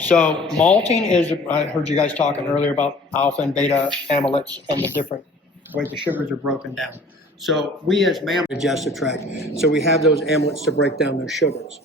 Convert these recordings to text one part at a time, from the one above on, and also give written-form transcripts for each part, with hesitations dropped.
So malting is, I heard you guys talking earlier about alpha and beta amylates and the different ways the sugars are broken down. So we as mammals digestive tract, so we have those amylates to break down those sugars.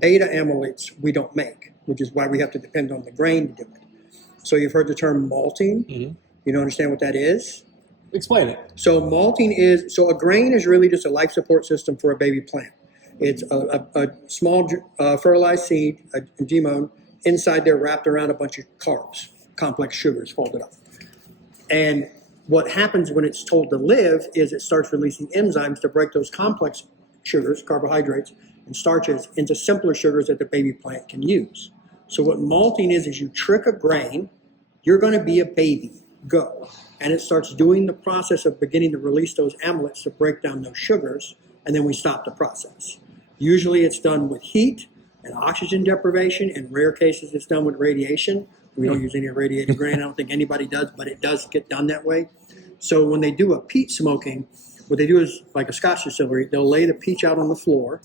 Beta amylates we don't make, which is why we have to depend on the grain to do it. So you've heard the term malting. Mm-hmm. You don't understand what that is? Explain it. So malting is, so a grain is really just a life support system for a baby plant. It's a small fertilized seed, a genome, inside there wrapped around a bunch of carbs, complex sugars folded up. And what happens when it's told to live is it starts releasing enzymes to break those complex sugars, carbohydrates, and starches into simpler sugars that the baby plant can use. So what malting is you trick a grain, you're going to be a baby, go. And it starts doing the process of beginning to release those amylates to break down those sugars, and then we stop the process. Usually it's done with heat and oxygen deprivation. In rare cases, it's done with radiation. We don't use any irradiated grain. I don't think anybody does, but it does get done that way. So when they do a peat smoking, what they do is, like a Scotch distillery, they'll lay the peach out on the floor,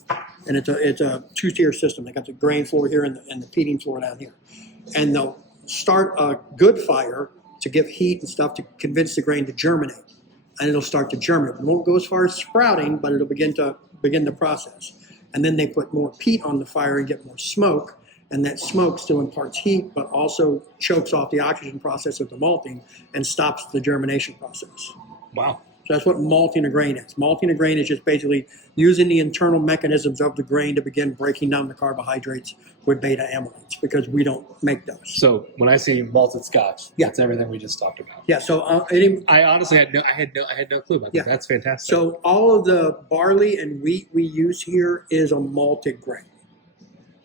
and it's a two-tier system. They got the grain floor here and the peating floor down here. And they'll start a good fire to give heat and stuff to convince the grain to germinate. And it'll start to germinate. It won't go as far as sprouting, but it'll begin the process. And then they put more peat on the fire and get more smoke. And that smoke still imparts heat, but also chokes off the oxygen process of the malting and stops the germination process. Wow. So that's what malting a grain is. Malting a grain is just basically using the internal mechanisms of the grain to begin breaking down the carbohydrates with beta amylates, because we don't make those. So when I see malted scotch, that's everything we just talked about. Yeah. So I honestly had no clue about that. That's fantastic. So all of the barley and wheat we use here is a malted grain.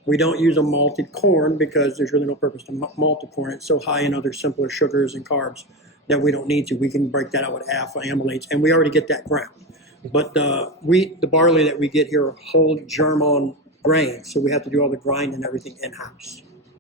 We don't use a malted corn because there's really no purpose to malted corn. It's so high in other simpler sugars and carbs that we don't need to. We can break that out with alpha amylates, and we already get that ground. But the wheat, the barley that we get here are whole germ on grains, so we have to do all the grind and everything in-house.